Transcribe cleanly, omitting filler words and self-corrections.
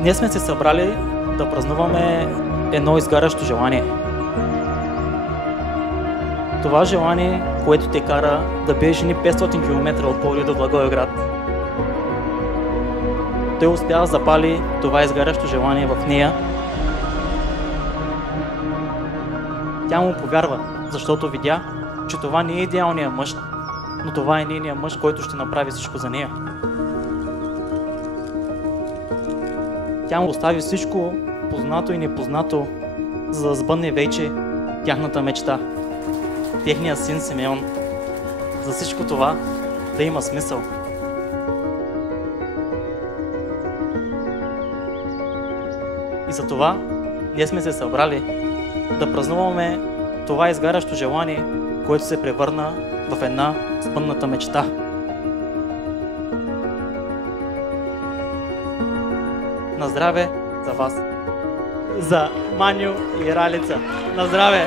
Ние сме се събрали да празнуваме едно изгарящо желание. Това желание, което те кара да биеш жени 500 км от Пловдив до Благоевград. Той успя да запали това изгарящо желание в нея. Тя му повярва, защото видя, че това не е идеалният мъж, но това е нейният мъж, който ще направи всичко за нея. Тя му остави всичко, познато и непознато, за да сбъдне вече тяхната мечта. Техният син Симеон. За всичко това да има смисъл. И за това ние сме се събрали да празнуваме това изгарящо желание, което се превърна в една спънната мечта. На здраве за вас! За Маню и Ралица! На здраве!